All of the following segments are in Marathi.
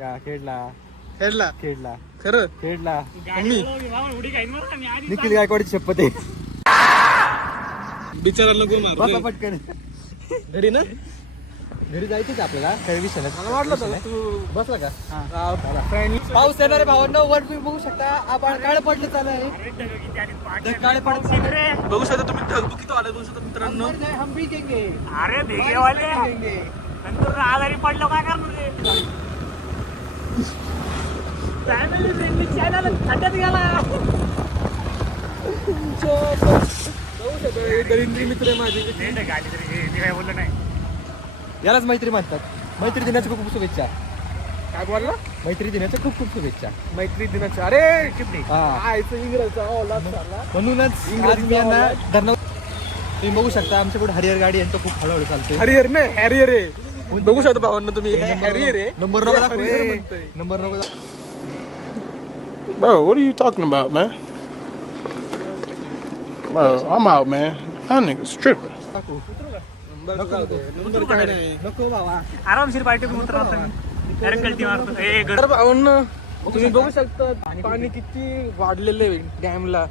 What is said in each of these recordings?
का खेळला खेळला खेळला खरं खेळला मी निखिल गायकवाडची शपथ आहे. बिचारा नको बसा मार पटकन. घरी ना घरी जायचंच आपल्याला काही विषय नाही. मला वाटलं होतं तू बसला का फ्रेंड पाऊस येणार आहे भावांनो. वर तुम्ही बघू शकता आपण काळे पडले चालू आहे. काळे पडत चालू बघू शकता तुम्ही ढगबुकीत आले बघू शकता मित्रांनो आहे. हम भी गेंगे अरे भेगेवाले गेंगे. नंतर आजारी पडलो काय करणार रे फॅमिली फ्रेंडली चॅनल खड्ड्यात गेला बघू शकता हे दरिंद्री मित्र आहे माझे गाडी तरी मी काय बोललो नाही यालाच मैत्री म्हणतात. मैत्री दिनाच्या खूप शुभेच्छा. काय बोलला मैत्री दिनाच्या खूप खूप शुभेच्छा. मैत्री दिनाच्या अरे हा आयचं इंग्रजचा औलाद झाला म्हणूनच आज मी यांना धन्यवाद. तुम्ही बघू शकता आमच्या पुढे हरिहर गाडी आहे तो खूप हळूहळू चालते. हरिहर नाही हॅरियर आहे बघू शकता भावांना तुम्ही हॅरियर आहे नंबर नको दाखव. हरिहर म्हणतोय. नंबर नको दाखव. Bro, what are you talking about, man? Bro, I'm out, man. That nigga's tripping. बरं, जाऊ दे. नंबर काय नाही. नको बाबा. आरामशीर पार्टी उतरवतो मी डायरेक्ट गलती मारतो ए तर भावांना तुम्ही बघू शकता पाणी किती वाढलेलं आहे डॅमला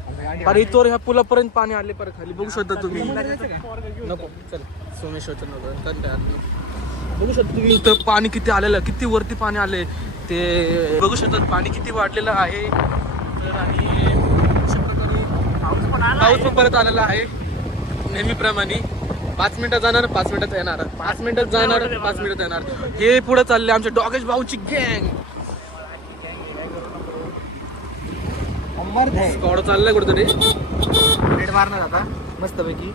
अरे इथवर ह्या पुलापर्यंत पाणी आले परत खाली बघू शकता तुम्ही नको चल सोमेश्वरचं नको कंटाळा आला. बघू शकता तुम्ही इथं पाणी किती आलेलं किती वरती पाणी आले ते बघू शकता पाणी किती वाढलेलं आहे. तर आणि अशा प्रकारे पाऊस पण परत आलेला आहे नेहमीप्रमाणे 5 मिनिटात जाणार 5 मिनिटात येणार 5 मिनिटात जाणार 5 मिनिटात येणार हे पुढे चालले आमच्या डॉगेश भाऊची गँग अंबर आहे. स्कॉड चाललंय कुठेतरी रेड मारणार आता मस्तपैकी.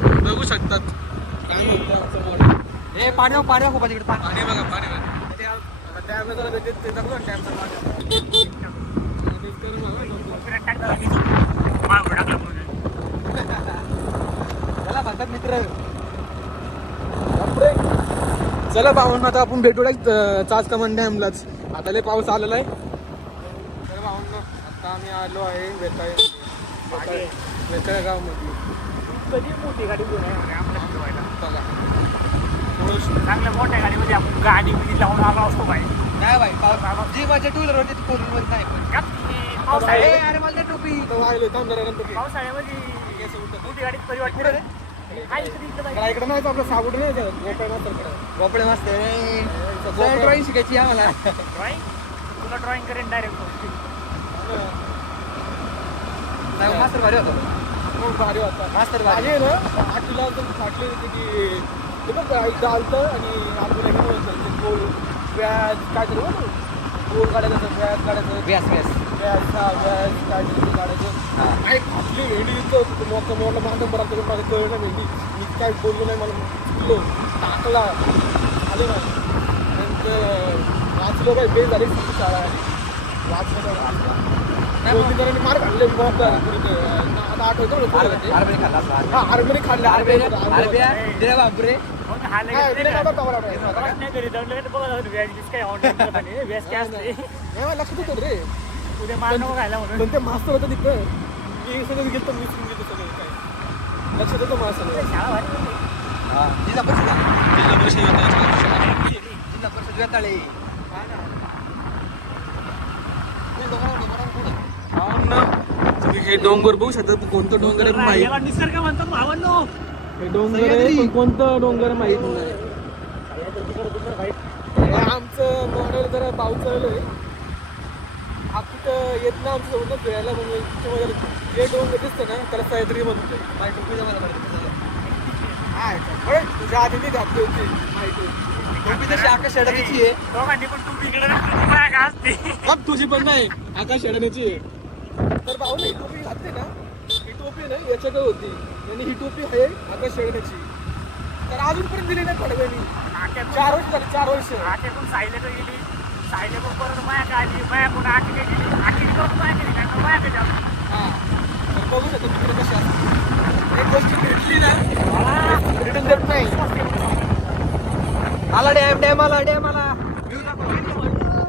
बघू शकतात काय म्हणतोय आमचा model. ए पाणी खूप तिकडे पाणी. पाणी बघा पाणी बघा डॅम जरा ते दाखव ना डॅमचा त्याला म्हणतात मित्र. चला भावांना आता आपण भेटू चाच कमान डॅमलाच आता लय पाऊस आलेला आहे. तर भावांना आता आम्ही आलो आहे वेकाळे गावामध्ये कधी मोठी गाडी घेऊन आहे आपल्या फिरवायला बघा चांगल्या मोठ्या गाडीमध्ये आपण गाडी बिडी लावून आलो असतो बाई नाही भाई पाऊस जी माझ्या टू व्हीलर होती ती फोर व्हीलर नाही पण. पावसाळ्यात अरे मला टोपी. थांबल्यानंतर पावसाळ्यामध्ये मोठी गाडी बरी वाटते रे काय इकडे नाही आपलं साबुड नाही गोपाळ मास्तरकडे कपडे मस्त आहे. ड्रॉइंग शिकायची आम्हाला. ड्रॉइंग तुला ड्रॉइंग करेन डायरेक्ट मास्तर भारी होता. खूप भारी होता मास्तर भारी. आहे ना आठवीला फाटली होती की ते बघ चालतं आणि आपल्याला गोल व्याज काय करू गोल काढायचं व्याज काढायचं व्यास व्यास. व्याज व्याज काढायचं काढायचं काय फाटली भेंडी इथं मोठं मोठं बांधून बरं करून माझं कळलं नाही भेंडी मी काय बोललो नाही मला चुकलो टाकला आले ना वाचलो काय बेल झाली शाळा वाचलं मार खाल्ले आता आठवतो आरबे खाल्ला असला. हा आर्मीने खाल्ले दे बापरे. लक्षात होतं रे उद्या मार नको खायला म्हणून पण ते मास्तर होतं तिकडं मी सगळं गेलं मी गेलो सगळं काय लक्षात होतं मास्तर शाळा भारी होती. जिल्हा परिषद जिल्हा परिषद वेताळे. तुम्ही हे डोंगर बघू शकता कोणतं डोंगर आहे माहित याला निसर्ग म्हणतात भावांनो हे डोंगर आहे पण कोणतं डोंगर माहित नाही आमचं मॉडेल जरा पावसाळलं तिथं येत ना आमचं सोबत फिरायला म्हणून जे डोंगर दिसतं ना त्याला सह्याद्री म्हणतोय तुझ्या आधी ती घातली होती माहिती टोपी तशी आकाश अडकीची आहे. दोघांनी पण तू इकडे असते मग तुझी पण नाही आकाश शेडण्याची तर भाऊ ही टोपी घातली ना ही टोपी ना याच्याकडे होती आणि ही टोपी आहे आकाश शेडण्याची तर अजूनपर्यंत दिली नाही पडव्यानी 4 वर्ष झाली 4 वर्ष आठ्यातून सायलेकडे गेली सायलेकडून परत मायाकडे आली मायाकडून आठीकडे गेली आठीकडे परत मायाकडे काय मायाकडे आली हा तर बघू शकतो तिकडे कशी असते एक गोष्ट भेटली ना रिटर्न देत नाही आला डॅम आला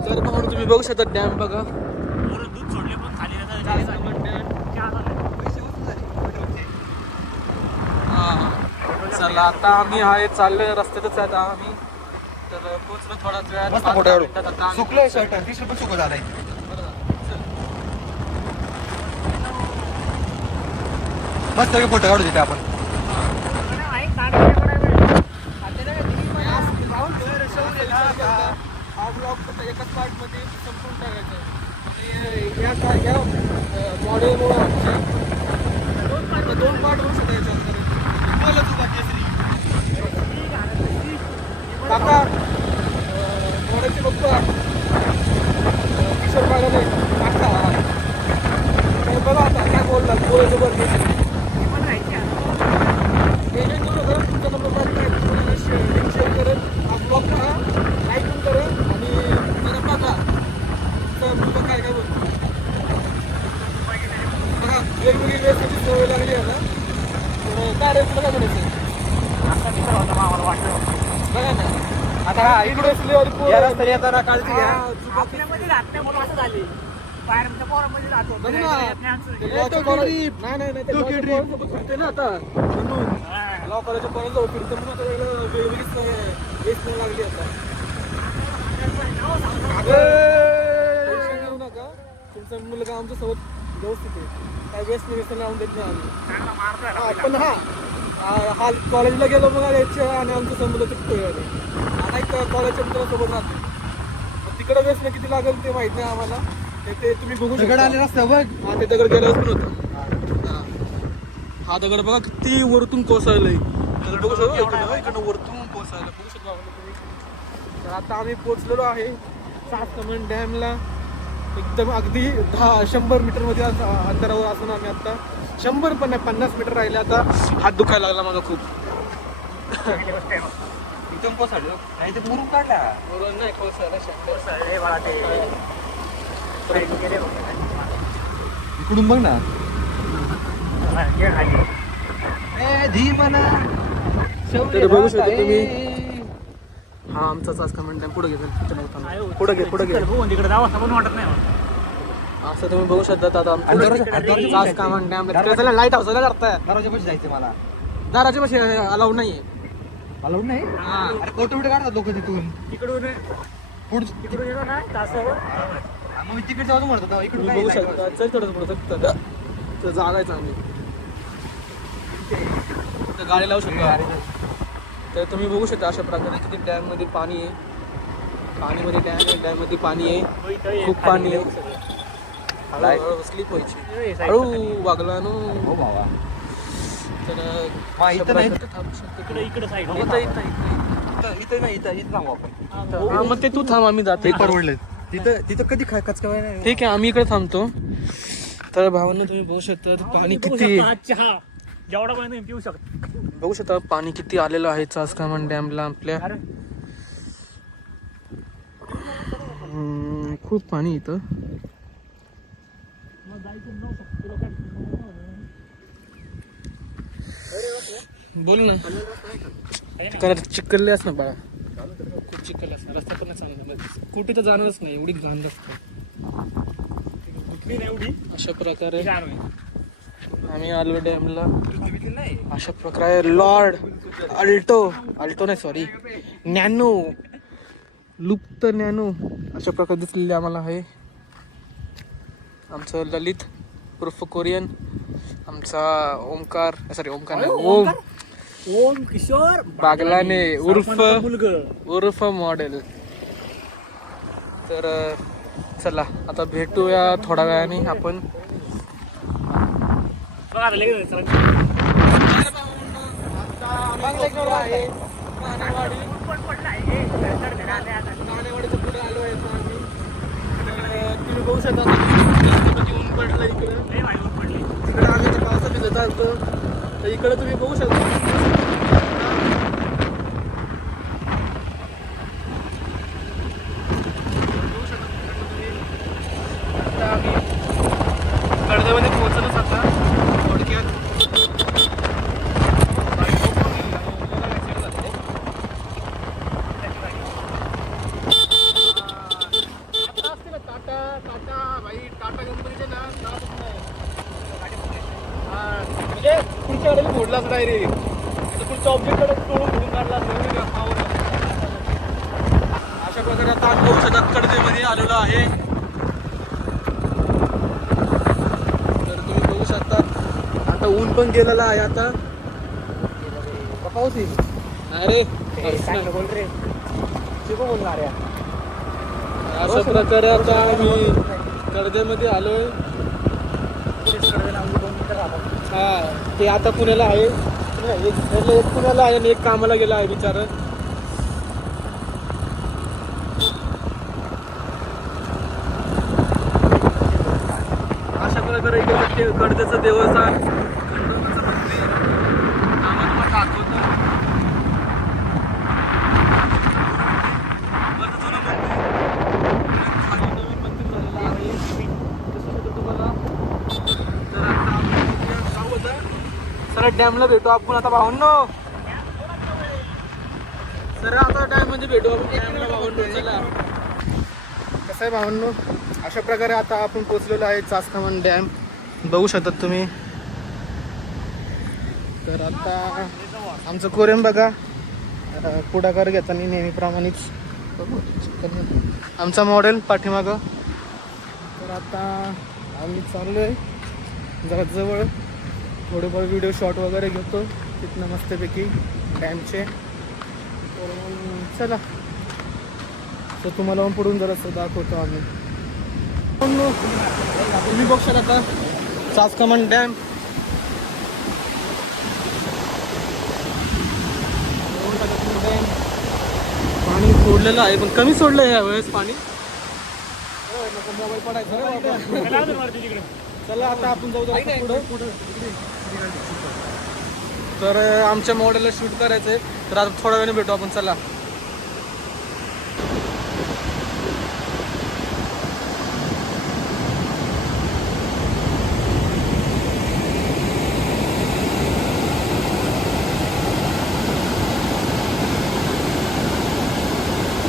तर भाऊ तुम्ही बघू शकता डॅम बघा दूध सोडले पण खाली चला आता आम्ही आहे चाललोय रस्त्यातच आहे आता आम्ही तर पोचलो थोडाच वेळात. मस्त फोटो काढू. आता आम्ही- सुकलंय शर्ट टी शर्ट पण सुकत झालाय. मस्त फोटो काढू तिथे आपण. हा ब्लॉग फक्त एकाच पार्ट मध्ये संपून टाकायचा आहे. या मॉडेलमुळे दोन पार्ट होऊ शकतो याच्यात. काका मॉडेलचे बघतो किशोर पाहिलं नाही काका बघा आता काय बोलला बोलायचं बरं तुमचा नंबर शेअर करत हा ब्लॉग करा लाईक पण करेल आणि जरा बघा तर मुलं काय काय बोलतो बघा वेगवेगळी रेसिपी सवय लागली आहे ना तर काय रे तुला काय म्हणायचं बघा ना आता हा इकडे या रस्त्याने येताना काळजी घ्या. आपल्यामध्ये राहत नाही म्हणून असं झाले बाहेरच्या पोरामध्ये राहतो बघ ना नाही फिरते ना आता म्हणून लॉ कॉलेजच्या कॉलेजला फिरते म्हणून आता वेगवेगळीच वेस्ट लागली आता. टेन्शन घेऊ नका तुमचा मुलगा आमच्या सोबत व्यवस्थित आहे काय व्यस्त लावून देत नाही आम्ही. पण हा कॉलेजला गेलो मग याच्या आणि आमचं संबंध तुटतोय आता एक कॉलेजच्या मित्रांसोबत राहतो तिकडे व्यसन किती लागेल ते माहित नाही आम्हाला. ते तुम्ही बघू दगड शकता. आले रस्ता बघ. हा ते दगड गेल्यावर पण होतं. हा दगड बघा किती वरतून कोसळलंय. दगड बघू शकतो इकडनं वरतून कोसळलं बघू शकतो आपण तुम्ही. तर आता आम्ही पोहोचलेलो आहे चासकमन डॅमला. एकदम अगदी 100 मीटर मध्ये अंतरावर असून आम्ही आता 100 पण नाही 50 मीटर राहिले. आता हात दुखायला लागला माझा खूप. एकदम कोसळलो नाही ते मुरुम काढला. नाही कोसळला इकडून बघ ना. तर बघू शकता तुम्ही हा आमचा चासकमन डॅम पुढे गेला पुढे घे तिकडे जावं असं पण वाटत नाही असं तुम्ही बघू शकता. आता चासकमन डॅम लाईट हाऊस करताय दरवाजा पाशी जायचं मला. दाराच्या पाशी अलाउड नाहीये. अलाउड नाही. अरे फोटो बिटो काढतात लोक तिथून. इकडून पुढे गेलो ना तासावर मग मी तिकडे जाऊन म्हणतो इकडून तुम्ही बघू शकता चल थोडं पुढं तर जागायचं आम्ही तर गाडी लावू शकतो. तर तुम्ही बघू शकता अशा प्रकारे किती डॅम मध्ये पाणी आहे. पाणीमध्ये डॅम मध्ये पाणी आहे खूप पाणी आहे. हळूहळू स्लिप व्हायची हळू वागला नो. हो बाबा. तर इथं नाही. इकडे साईड इथं नाही इथं थांबू आपण. हा मग ते तू थांब आम्ही जातो. परवडलं तिथं कधी कचकावाय नाही. ठीक आहे आम्ही इकडे थांबतो. तर भावांना तुम्ही बघू शकता पाणी किती चहा जेवढा पाणी पिऊ शकतो. बघू शकता पाणी किती आलेलं आहे चासकमन डॅमला आपल्या. खूप पाणी इथं. बोल ना कारण चिखललेच ना बाळा खूप चिखल असणार रस्ता पण चांगला कुठे तर जाणारच नाही एवढी घाण रस्ता. अशा प्रकारे आम्ही आलो डॅमला. अशा प्रकारे लॉर्ड अल्टो नाही सॉरी नॅनो लुप्त नॅनो अशा प्रकारे दिसलेले आम्हाला आहे. आमचं ललित उर्फ कोरियन आमचा ओमकार नाही ओम किशोर बागलाने मुलगा उर्फ मॉडेल. तर चला आता भेटूया थोड्या वेळाने आपण. नाणेवाडीच्या पुढे आलो आहे तुम्ही बघू शकता ऊन पडलं इकडं तिकडे आम्ही पावसात भिजत आलतो तर इकडे तुम्ही बघू शकता. आता आम्ही कर्जमध्ये पोहोचलोच आता थोडक्यात. टाटा कंपनीचे ना म्हणजे पुढच्या गाडीला फोडलाच नाही रे पुढच्या ऑब्जेक्टकडे तोडून काढला अशा प्रकारे आता आम्ही बघू शकता कडदेमध्ये आलेलो आहे. तर तुम्ही बघू शकता आता ऊन पण गेलेला आहे. आता पाऊस येईल. अरे बोल रे शिकू बोलणार आहे. अशा प्रकारे आता आम्ही कडदेमध्ये आलोय. हा ते आता पुण्याला आहे. एक पुण्याला आहे आणि एक कामाला गेला आहे बिचारा. अशा प्रकारे इकडे कडदेचं देवस्थान खंडोबाचं मंदिर आम्हाला दाखवतो. बरं जुनं मंदिर खाली नवीन मंदिर झालेलं आहे. दिसू शकतं तुम्हाला. तर आता आपण जाऊ होतं सर डॅमला भेटू आपण आता भावंनो. सर आता डॅम मध्ये भेटू आपण डॅमला भावंनो. चला कसं आहे भावंनो, अशा प्रकारे आता आपण पोहोचलेलो आहे चासकामान डॅम. बघू शकतात तुम्ही. तर आता आमचं कोरेम बघा पुढाकार घेताना नेहमीप्रमाणेच आमचा मॉडेल पाठीमागं. तर आता आम्ही चाललो आहे जरा जवळ. थोडेफार व्हिडिओ शॉट वगैरे घेतो तिथनं मस्तपैकी डॅमचे. तर मग चला तर तुम्हाला पण पुढून जरासं दाखवतो आम्ही. तुम्ही बघू शकता आता चासकामान डॅम. पाणी सोडलेलं आहे पण कमी सोडलं आहे यावेळेस पाणी. मोबाईल पडायचं. चला आता आपण जाऊ पुढं. तर आमच्या मॉडेलला शूट करायचं आहे. तर आता थोड्या वेळाने भेटू आपण. चला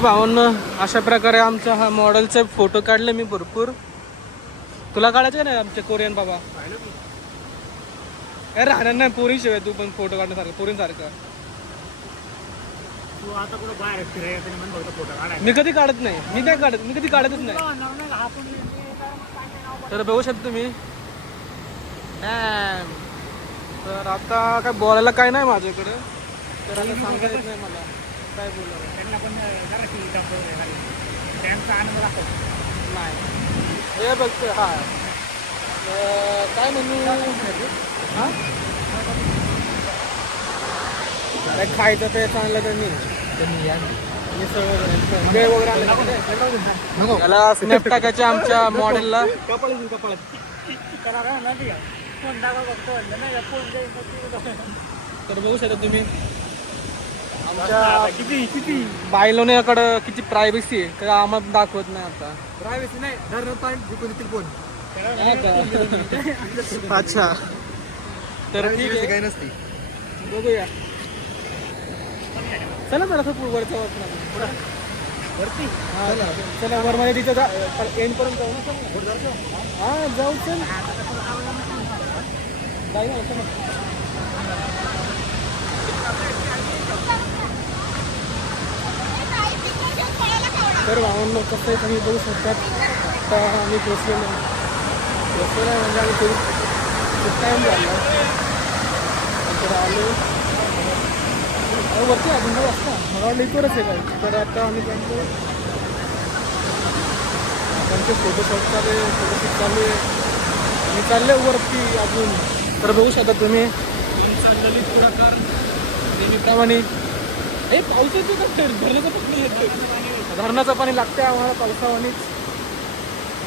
भावांनो, अशा प्रकारे आमच्या हा मॉडेलचे फोटो काढले मी भरपूर. तुला काढायचे नाही आमचे कोरियन बाबा? अरे राहणार नाही पोरीशिवाय तू पण फोटो काढण्यासारखं पोरींसारखं. तू आता कुठं बाहेर फिरायला म्हणून बघतो फोटो काढायला. मी कधी काढत नाही. मी कधी काढतच नाही. तर बघू शकता तुम्ही. तर आता काय बोलायला काय नाही माझ्याकडे. तर आता सांगता येत नाही मला काय बोलायला. त्यांना पण त्यांचा आनंद दाखवतो. नाही हे बघतो. हा काय म्हणू. हा अरे खायचं ते चांगलं त्यांनी त्याला स्नॅप टाकायचे आमच्या मॉडेलला. तर बघू शकता तुम्ही आमच्या किती बायलोनेकडं किती प्रायव्हसी आहे का आम्हाला दाखवत नाही आता. प्रायव्हसी नाही धरण पाणी जिंकून येतील कोण. अच्छा तर ठीक आहे काही नसते. बघूया. चला जरा वरच्या वरती हा चला वरमध्ये तिथं एंड पर्यंत जाऊ ना. हा जाऊ चल जाऊ ना. चला तर भावांनो कसं आहे तुम्ही बघू शकतात. आता आम्ही पोचलेलो म्हणजे आम्ही खूप टाईम झाला. नंतर आलो वरती अजून वाजता मला वाटलं इथवरच आहे काय. तर आता आम्ही त्यांचे फोटोशॉट चालू आहे. फोटोशूट चालू आहे. मी चालले वरती अजून. तर बघू शकता तुम्ही ललित पुढाकार नेहमीप्रमाणे. हे पावसाचं का धरणाचं पाणी येतं. धरणाचं पाणी लागते आम्हाला पावसावानीच.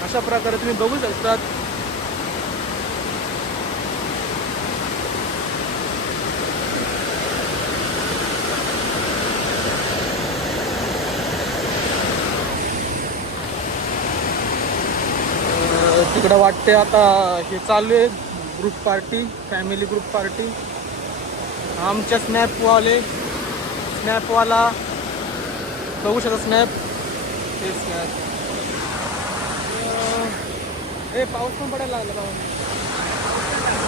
अशा प्रकारे तुम्ही बघू शकतात. तिकडं वाटते आता हे चालू आहे group party, family group party. आमच्या स्नॅपवाला बघू शकता. स्नॅप हे स्नॅप. हे पाऊस पण पडायला लागला भाऊ.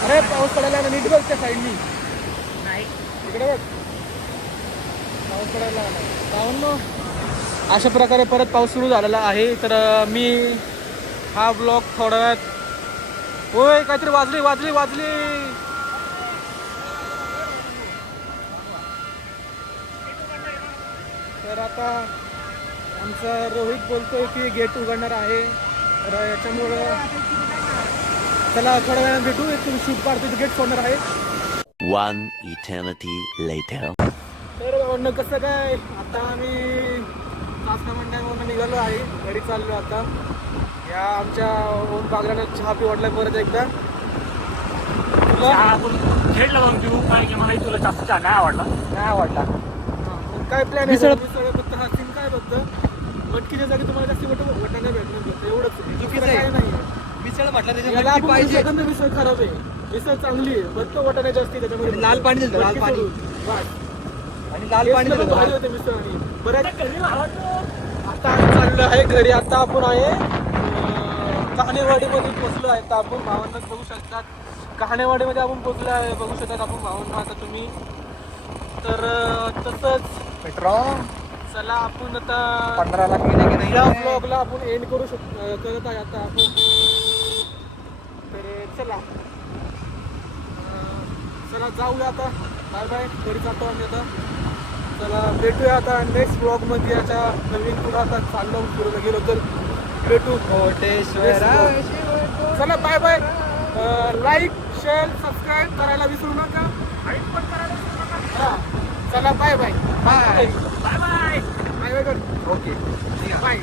अरे पाऊस पडायला लागला. नीट बघ त्या साईडनी. नाही तिकडे बघ पाऊस पडायला लागला. भावांनो अशा प्रकारे परत पाऊस सुरू झालेला आहे. तर मी हा ब्लॉग थोड्या वेळात होय काहीतरी वाजली. तर आता आमचा रोहित बोलतोय की गेट उघडणार आहे. तर याच्यामुळं चला थोड्या वेळाने भेटू. एक तुम्ही शूट पाडतो गेट सोडणार आहे. One eternity later. तर म्हणणं कसं काय आता आम्ही कासनामंडळावरून निघालो आहे. घरी चाललो आता. या आमच्या ओम बागराने चहा पिवडलाय परत एकदा. खेळलं जाऊन पिऊ कारण की मला तुला जास्त चहा नाही आवडला. काय प्लॅन आहे फक्त हा सीन काय फक्त मटकीच्या जागी तुम्हाला जास्त वाटाणा भेटणार फक्त एवढंच. चुकीचं काय आहे. नाही मिसळ म्हटलं याला त्याच्यामध्ये आपण पाहिजे सेकंद मिसळ खराब आहे. मिसळ चांगली आहे फक्त वाटाणा जास्ती त्याच्यामध्ये. लाल पाणी दिलं, लाल मटकी पाणी. सोडून. बस. आणि लाल पाणी टेस्टला पण भारी होते मिसळ आणि बरं आता आम्ही चाललो आहे घरी. आता आपण आहे कहाणेवाडीमध्ये पोहोचलो आहे. तर आपण भावांना बघू शकतात. कहाणेवाडीमध्ये आपण पोहोचलो आहे बघू शकतात आपण भावांना आता तुम्ही. तर तसंच पेट्रोल चला आपण आता 15 लाख मिळाले की या नाही ब्लॉगला आपण एंड करत आहे आता आपण. तर चला चला जाऊया आता. बाय घरी जातो आम्ही आता. चला भेटूया आता नेक्स्ट ब्लॉगमध्ये. याच्या नवीन पुढं आता चाललो फिरायला गेलो तर भेटू. कोटेश्वरा चला बाय. लाईक शेअर सबस्क्राईब करायला विसरू नका. हा. चला बाय बाय बाय बाय कर. Okay bye.